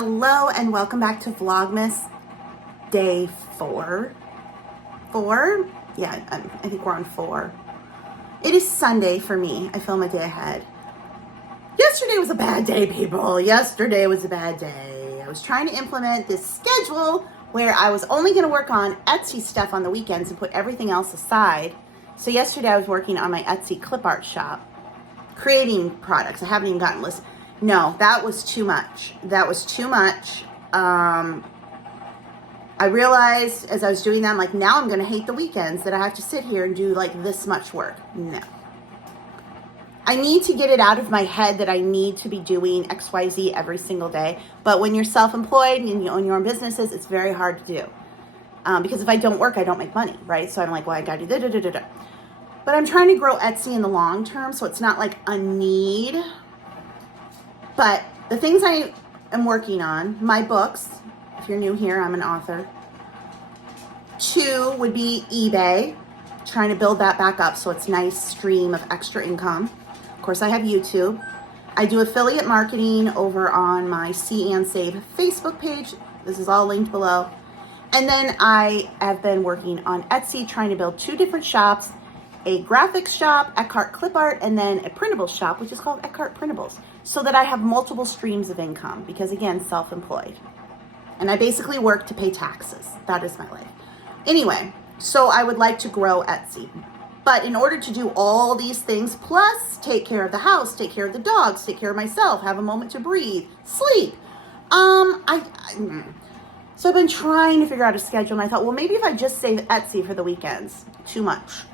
Hello and welcome back to Vlogmas day 4. 4? Yeah, I think we're on 4. It is Sunday for me. I film a day ahead. Yesterday was a bad day, people. Yesterday was a bad day. I was trying to implement this schedule where I was only going to work on Etsy stuff on the weekends and put everything else aside. So yesterday I was working on my Etsy clip art shop, creating products. I haven't even gotten lists. No, that was too much. That was too much. I realized as I was doing that, I'm like, now I'm going to hate the weekends that I have to sit here and do like this much work. No. I need to get it out of my head that I need to be doing XYZ every single day. But when you're self-employed and you own your own businesses, it's very hard to do. Because if I don't work, I don't make money, right? So I'm like, well, I got to do da-da-da-da-da. But I'm trying to grow Etsy in the long term, so it's not like a need. But the things I am working on, my books, if you're new here, I'm an author. 2 would be eBay, trying to build that back up so it's a nice stream of extra income. Of course, I have YouTube. I do affiliate marketing over on my See and Save Facebook page. This is all linked below. And then I have been working on Etsy, trying to build 2 different shops, a graphics shop, Eckhart clip art, and then a printable shop, which is called Eckhart Printables, so that I have multiple streams of income because, again, self-employed. And I basically work to pay taxes. That is my life. Anyway, so I would like to grow Etsy. But in order to do all these things, plus take care of the house, take care of the dogs, take care of myself, have a moment to breathe, sleep, so I've been trying to figure out a schedule, and I thought, well, maybe if I just save Etsy for the weekends. Too much.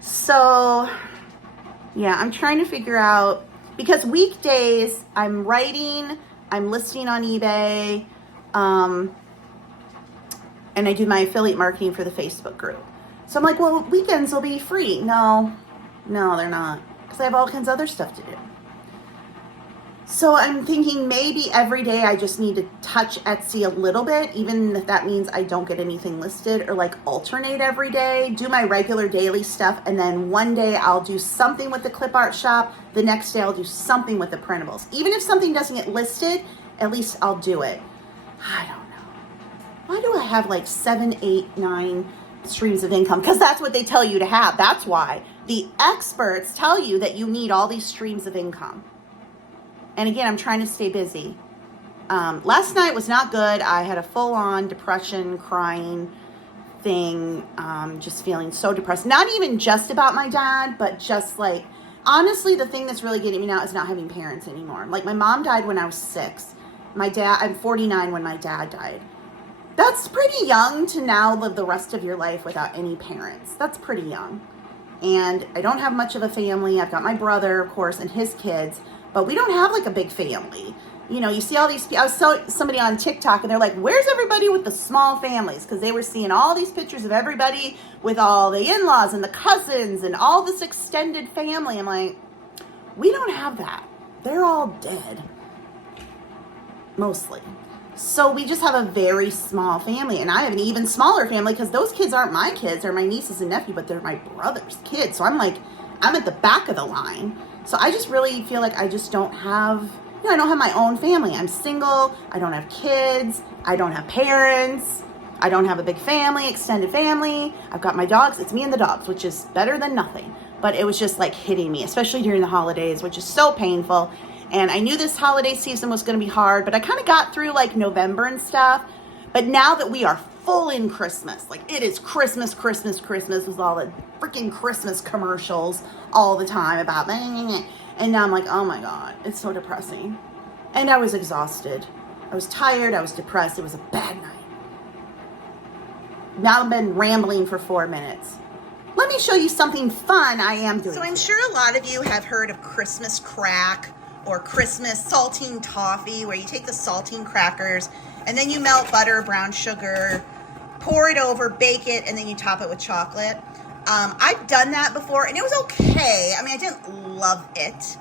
So, yeah, I'm trying to figure out, because weekdays, I'm writing, I'm listing on eBay, and I do my affiliate marketing for the Facebook group. So I'm like, well, weekends will be free. No, they're not, because I have all kinds of other stuff to do. So I'm thinking maybe every day I just need to touch Etsy a little bit, even if that means I don't get anything listed, or like alternate every day, do my regular daily stuff, and then one day I'll do something with the clip art shop, the next day I'll do something with the printables. Even if something doesn't get listed, at least I'll do it. I don't know. Why do I have like 7, 8, 9 streams of income? Because that's what they tell you to have. That's why. The experts tell you that you need all these streams of income. And again, I'm trying to stay busy. Last night was not good. I had a full-on depression, crying thing, just feeling so depressed. Not even just about my dad, but just like, honestly, the thing that's really getting me now is not having parents anymore. Like, my mom died when I was 6. I'm 49 when my dad died. That's pretty young to now live the rest of your life without any parents. That's pretty young. And I don't have much of a family. I've got my brother, of course, and his kids. But we don't have like a big family. You know, you see all these people. I saw somebody on TikTok and they're like, where's everybody with the small families? Because they were seeing all these pictures of everybody with all the in-laws and the cousins and all this extended family. I'm like, we don't have that. They're all dead. Mostly. So we just have a very small family. And I have an even smaller family because those kids aren't my kids. They're my nieces and nephew, but they're my brother's kids. So I'm at the back of the line. So I just really feel like I just don't have, I don't have my own family. I'm single. I don't have kids. I don't have parents. I don't have a big family, extended family. I've got my dogs. It's me and the dogs, which is better than nothing. But it was just like hitting me, especially during the holidays, which is so painful. And I knew this holiday season was going to be hard, but I kind of got through like November and stuff. But now that we are full in Christmas, like it is Christmas with all the freaking Christmas commercials all the time about blah, blah, blah. And now I'm like, oh my God, it's so depressing. And I was exhausted. I was tired. I was depressed. It was a bad night. Now I've been rambling for 4 minutes. Let me show you something fun I am doing. So I'm sure a lot of you have heard of Christmas crack or Christmas saltine toffee, where you take the saltine crackers and then you melt butter, brown sugar, pour it over, bake it, and then you top it with chocolate. I've done that before, and it was okay. I mean, I didn't love it.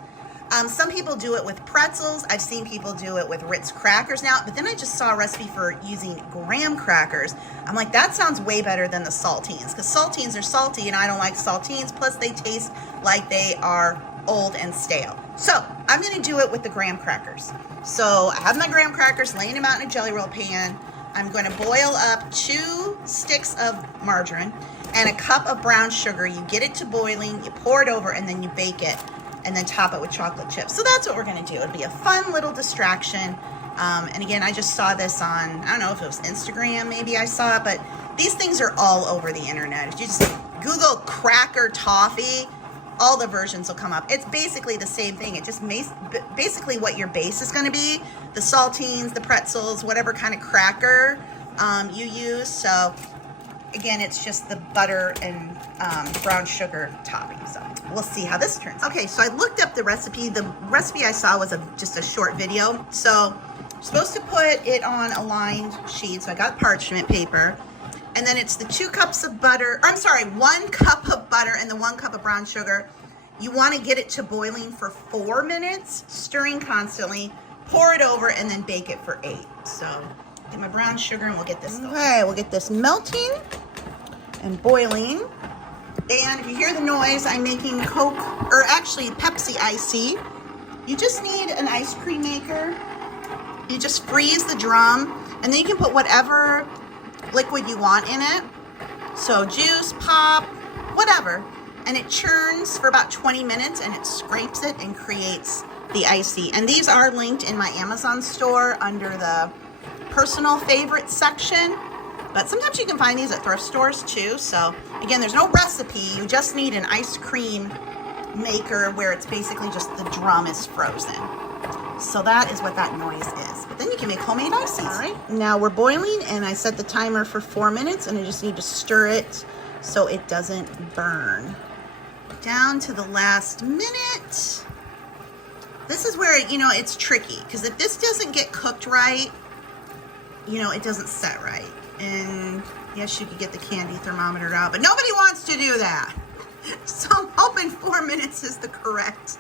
Some people do it with pretzels. I've seen people do it with Ritz crackers now, but then I just saw a recipe for using graham crackers. I'm like, that sounds way better than the saltines, because saltines are salty, and I don't like saltines, plus they taste like they are old and stale. So I'm gonna do it with the graham crackers. So I have my graham crackers, laying them out in a jelly roll pan. I'm gonna boil up 2 sticks of margarine and a cup of brown sugar. You get it to boiling, you pour it over, and then you bake it, and then top it with chocolate chips. So that's what we're gonna do. It'll be a fun little distraction. And again, I just saw this on, I don't know if it was Instagram, maybe I saw it, but these things are all over the internet. If you just Google cracker toffee, all the versions will come up. It's basically the same thing. It just makes basically what your base is going to be, the saltines, the pretzels, whatever kind of cracker you use. So again, it's just the butter and brown sugar topping. So we'll see how this turns. Okay, so I looked up the recipe. The recipe I saw was just a short video. So I'm supposed to put it on a lined sheet. So I got parchment paper. And then it's the 2 cups of butter, I'm sorry, 1 cup of butter and the 1 cup of brown sugar. You want to get it to boiling for 4 minutes, stirring constantly, pour it over, and then bake it for 8. So get my brown sugar and we'll get this going. Okay, we'll get this melting and boiling. And if you hear the noise, I'm making Coke, or actually Pepsi Icy. You just need an ice cream maker. You just freeze the drum, and then you can put whatever liquid you want in it. So juice, pop, whatever. And it churns for about 20 minutes and it scrapes it and creates the icy. And these are linked in my Amazon store under the personal favorites section. But sometimes you can find these at thrift stores too. So again, there's no recipe. You just need an ice cream maker where it's basically just the drum is frozen. So that is what that noise is. But then you can make homemade ices. All right, now we're boiling and I set the timer for 4 minutes and I just need to stir it so it doesn't burn. Down to the last minute. This is where, it's tricky because if this doesn't get cooked right, it doesn't set right. And yes, you could get the candy thermometer out, but nobody wants to do that. So I'm hoping 4 minutes is the correct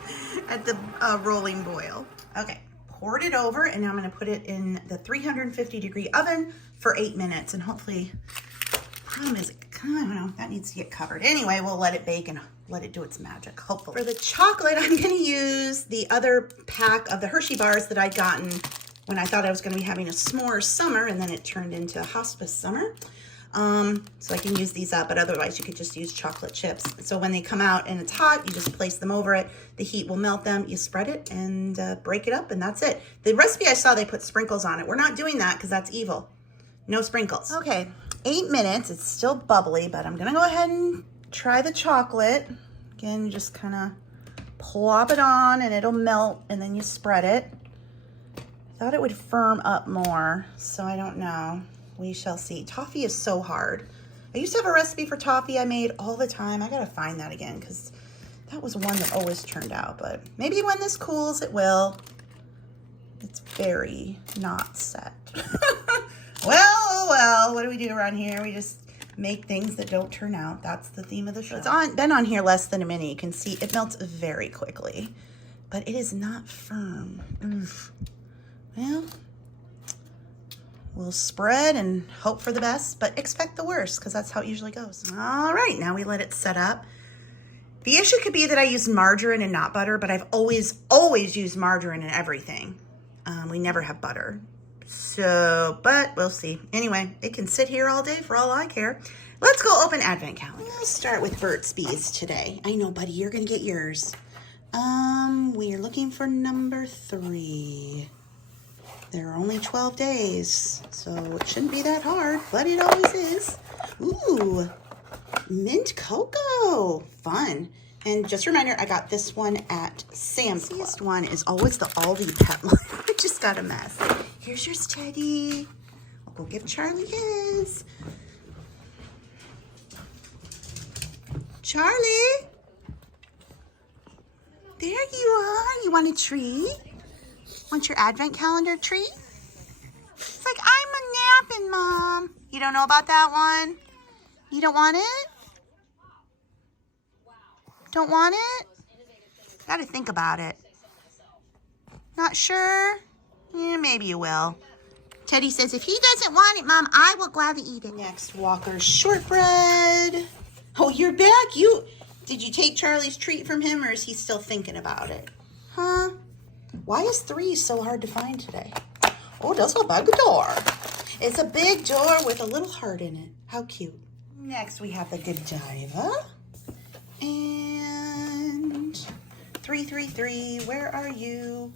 at the rolling boil. Okay, poured it over, and now I'm going to put it in the 350-degree oven for 8 minutes, and hopefully, problem is, I don't know, that needs to get covered. Anyway, we'll let it bake and let it do its magic, hopefully. For the chocolate, I'm going to use the other pack of the Hershey bars that I'd gotten when I thought I was going to be having a s'mores summer, and then it turned into a hospice summer. So I can use these up, but otherwise you could just use chocolate chips. So when they come out and it's hot, you just place them over it. The heat will melt them. You spread it and break it up, and that's it. The recipe I saw, they put sprinkles on it. We're not doing that because that's evil. No sprinkles. Okay, 8 minutes. It's still bubbly, but I'm going to go ahead and try the chocolate. Again, just kind of plop it on and it'll melt, and then you spread it. I thought it would firm up more, so I don't know. We shall see. Toffee is so hard. I used to have a recipe for toffee I made all the time. I gotta find that again because that was one that always turned out. But maybe when this cools, it will. It's very not set. Well, what do we do around here? We just make things that don't turn out. That's the theme of the show. It's been on here less than a minute. You can see it melts very quickly, but it is not firm. Oof. Well, we'll spread and hope for the best, but expect the worst because that's how it usually goes. All right, now we let it set up. The issue could be that I use margarine and not butter, but I've always used margarine in everything. We never have butter. So, but we'll see. Anyway, it can sit here all day for all I care. Let's go open advent calendar. Let's start with Burt's Bees today. I know, buddy, you're gonna get yours. We are looking for number 3. There are only 12 days, so it shouldn't be that hard, but it always is. Ooh, mint cocoa, fun. And just a reminder, I got this one at Sam's Club. This one is always the Aldi pet one. I just got a mess. Here's yours, Teddy. I'll go give Charlie his. Charlie, there you are. You want a treat? Want your advent calendar treat? It's like, I'm a napping, Mom. You don't know about that one? You don't want it? Don't want it? Gotta think about it. Not sure? Yeah, maybe you will. Teddy says, if he doesn't want it, Mom, I will gladly eat it. Next, Walker's shortbread. Oh, you're back. Did you take Charlie's treat from him, or is he still thinking about it? Huh? Why is 3 so hard to find today? Oh, that's a big door. It's a big door with a little heart in it. How cute. Next, we have the Godiva. And 333, where are you?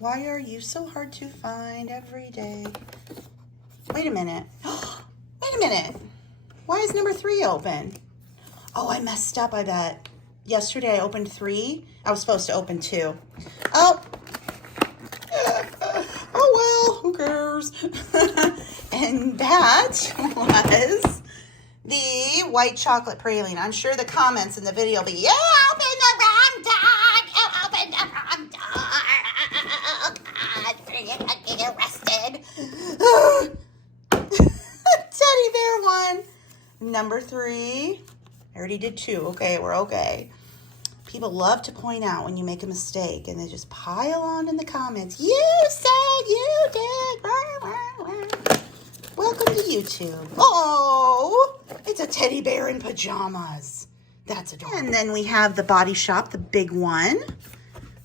Why are you so hard to find every day? Wait a minute. Wait a minute. Why is number 3 open? Oh, I messed up, I bet. Yesterday I opened 3. I was supposed to open 2. Oh. Oh well, who cares? And that was the white chocolate praline. I'm sure the comments in the video will be, you opened the wrong dog. You opened the wrong dog. You're gonna get arrested. Teddy bear one. Number 3. I already did 2. Okay, we're okay. People love to point out when you make a mistake, and they just pile on in the comments. You said you did. Welcome to YouTube. Oh, it's a teddy bear in pajamas. That's adorable. And then we have the Body Shop, the big one.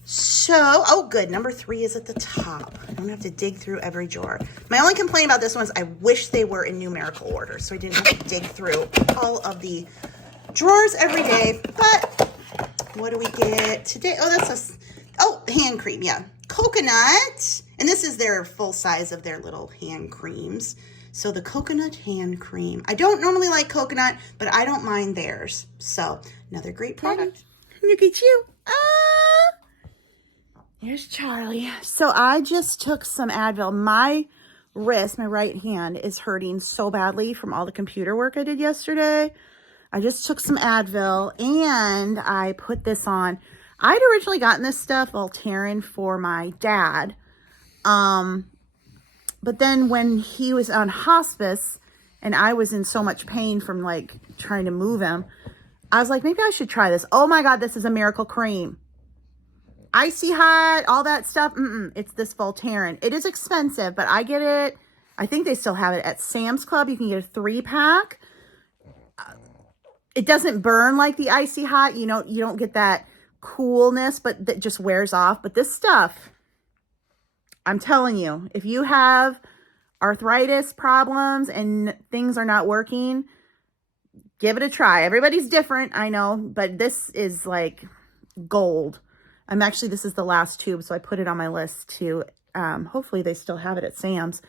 So, oh good, number 3 is at the top. I don't have to dig through every drawer. My only complaint about this one is I wish they were in numerical order, so I didn't have to dig through all of the drawers every day. But what do we get today? Oh, that's hand cream, yeah. Coconut, and this is their full size of their little hand creams. So the coconut hand cream. I don't normally like coconut, but I don't mind theirs. So another great product. Look at you. Here's Charlie. So I just took some Advil. My wrist, my right hand, is hurting so badly from all the computer work I did yesterday. I just took some Advil and I put this on. I'd originally gotten this stuff, Voltaren, for my dad. But then when he was on hospice and I was in so much pain from like trying to move him, I was like, maybe I should try this. Oh my God, this is a miracle cream. Icy hot, all that stuff. It's this Voltaren. It is expensive, but I get it. I think they still have it at Sam's Club. You can get a 3-pack. It doesn't burn like the icy hot. You don't get that coolness, but that just wears off. But this stuff, I'm telling you, if you have arthritis problems and things are not working, give it a try. Everybody's different, I know, but this is like gold. This is the last tube, so I put it on my list to, hopefully they still have it at Sam's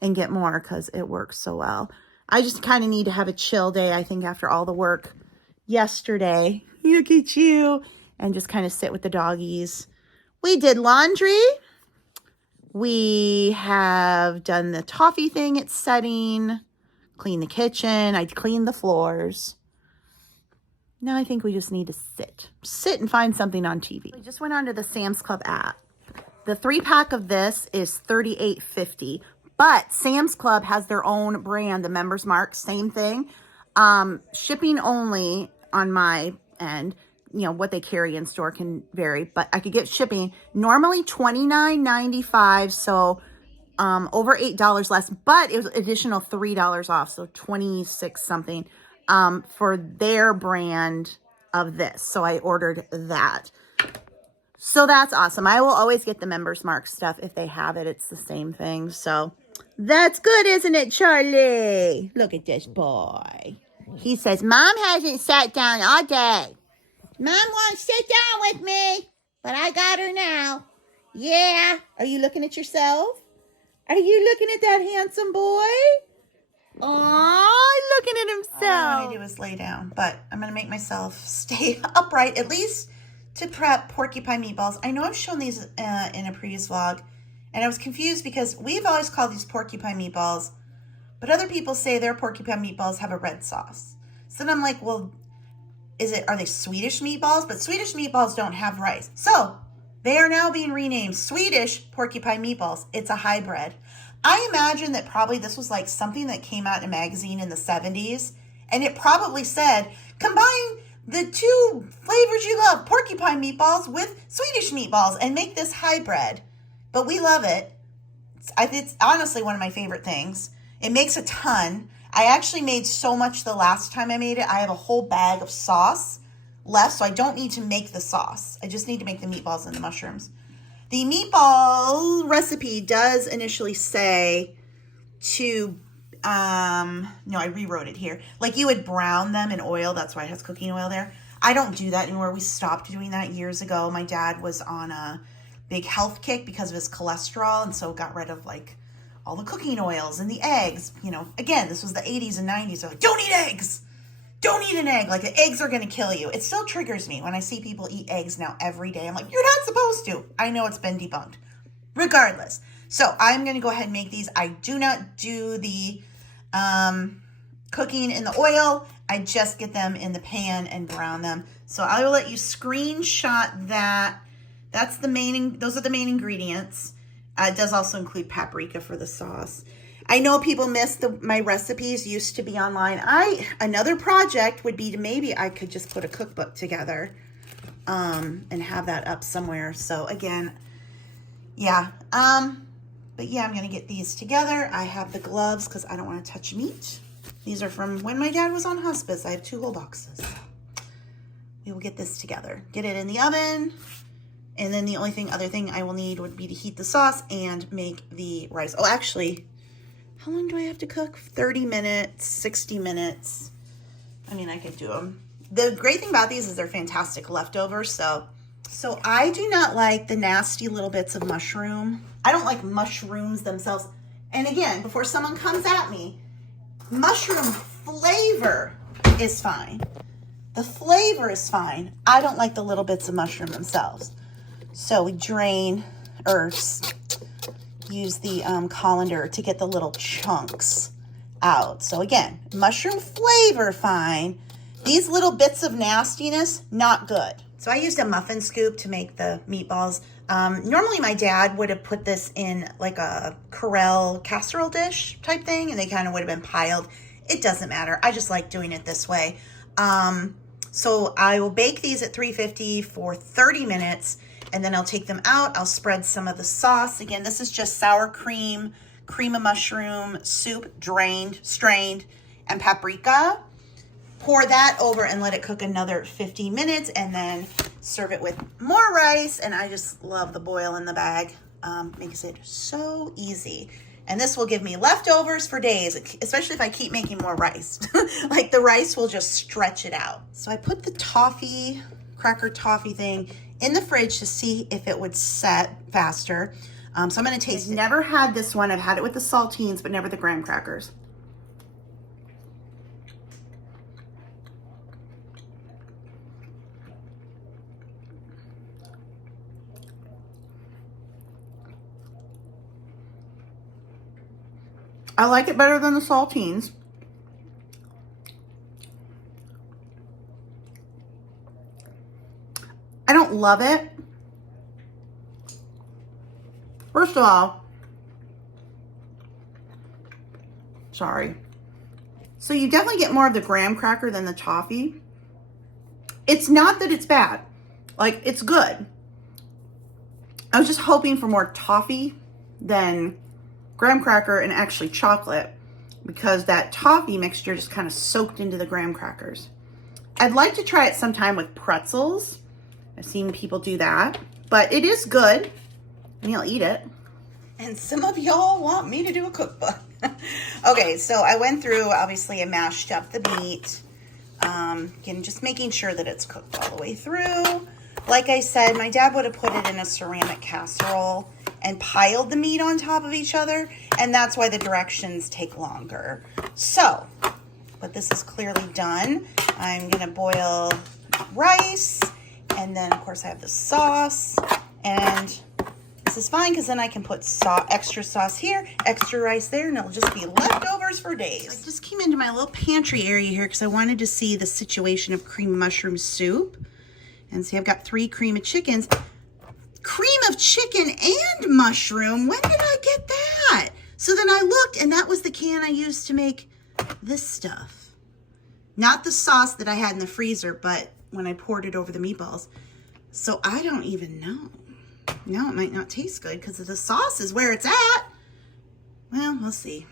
and get more because it works so well. I just kind of need to have a chill day, I think, after all the work yesterday. Look at you. And just kind of sit with the doggies. We did laundry. We have done the toffee thing it's setting. Clean the kitchen. I cleaned the floors. Now I think we just need to sit and find something on TV. We just went onto the Sam's Club app. The 3-pack of this is $38.50, but Sam's Club has their own brand, the Members Mark, same thing. Shipping only on my end. What they carry in store can vary, but I could get shipping. Normally $29.95, so over $8 less, but it was additional $3 off, so 26 something. For their brand of this. So I ordered that. So that's awesome. I will always get the Members Mark stuff if they have it. It's the same thing. So that's good, isn't it, Charlie? Look at this boy. He says, Mom hasn't sat down all day. Mom won't sit down with me, but I got her now. Yeah. Are you looking at yourself? Are you looking at that handsome boy? Oh, looking at himself. All I want to do is lay down, but I'm going to make myself stay upright, at least to prep porcupine meatballs. I know I've shown these in a previous vlog, and I was confused because we've always called these porcupine meatballs, but other people say their porcupine meatballs have a red sauce. So then I'm like, well, are they Swedish meatballs? But Swedish meatballs don't have rice. So they are now being renamed Swedish porcupine meatballs. It's a hybrid. I imagine that probably this was like something that came out in a magazine in the 70s, and it probably said, combine the 2 flavors you love, porcupine meatballs with Swedish meatballs, and make this hybrid. But we love it. It's honestly one of my favorite things. It makes a ton. I actually made so much the last time I made it. I have a whole bag of sauce left, so I don't need to make the sauce. I just need to make the meatballs and the mushrooms. The meatball recipe does initially say to, no, I rewrote it here. Like you would brown them in oil. That's why it has cooking oil there. I don't do that anymore. We stopped doing that years ago. My dad was on a big health kick because of his cholesterol, and so got rid of like all the cooking oils and the eggs. You know, again, this was the 80s and 90s. They're like, don't eat eggs. Don't eat an egg. Like, the eggs are going to kill you. It still triggers me when I see people eat eggs now every day. I'm like, you're not supposed to. I know it's been debunked. Regardless. So I'm going to go ahead and make these. I do not do the cooking in the oil. I just get them in the pan and brown them. So I will let you screenshot that. That's the main, those are the main ingredients. It does also include paprika for the sauce. I know people miss my recipes used to be online. Another project would be to maybe I could just put a cookbook together and have that up somewhere. So again, yeah. But yeah, I'm going to get these together. I have the gloves because I don't want to touch meat. These are from when my dad was on hospice. I have 2 whole boxes. We will get this together. Get it in the oven. And then the only other thing I will need would be to heat the sauce and make the rice. Oh, actually, how long do I have to cook? 30 minutes, 60 minutes. I mean, I could do them. The great thing about these is they're fantastic leftovers. So I do not like the nasty little bits of mushroom. I don't like mushrooms themselves. And again, before someone comes at me, mushroom flavor is fine. The flavor is fine. I don't like the little bits of mushroom themselves. So we drain or use the colander to get the little chunks out. So again, mushroom flavor, fine. These little bits of nastiness, not good. So I used a muffin scoop to make the meatballs. Normally my dad would have put this in like a Corelle casserole dish type thing, and they kind of would have been piled. It doesn't matter. I just like doing it this way. So I will bake these at 350 for 30 minutes. And then I'll take them out. I'll spread some of the sauce. Again, this is just sour cream, cream of mushroom, soup, drained, strained, and paprika. Pour that over and let it cook another 15 minutes and then serve it with more rice. And I just love the boil in the bag. Makes it so easy. And this will give me leftovers for days, especially if I keep making more rice. Like the rice will just stretch it out. So I put the toffee, cracker toffee thing in the fridge to see if it would set faster. So I'm going to taste it. Never had this one. I've had it with the saltines, but never the graham crackers. I like it better than the saltines. I don't love it. First of all, sorry. So you definitely get more of the graham cracker than the toffee. It's not that it's bad. Like, it's good. I was just hoping for more toffee than graham cracker and actually chocolate, because that toffee mixture just kind of soaked into the graham crackers. I'd like to try it sometime with pretzels. I've seen people do that, but it is good, and you'll eat it. And some of y'all want me to do a cookbook. Okay, so I went through, obviously I mashed up the meat. Again, just making sure that it's cooked all the way through. Like I said, my dad would have put it in a ceramic casserole and piled the meat on top of each other, and that's why the directions take longer. So, but this is clearly done. I'm gonna boil rice, and then of course I have the sauce, and this is fine because then I can put extra sauce here, extra rice there, and it'll just be leftovers for days. So I just came into my little pantry area here because I wanted to see the situation of cream mushroom soup. And see, I've got 3 cream of chickens. Cream of chicken and mushroom? When did I get that? So then I looked, and that was the can I used to make this stuff. Not the sauce that I had in the freezer, but when I poured it over the meatballs. So I don't even know. No, it might not taste good because the sauce is where it's at. Well, we'll see.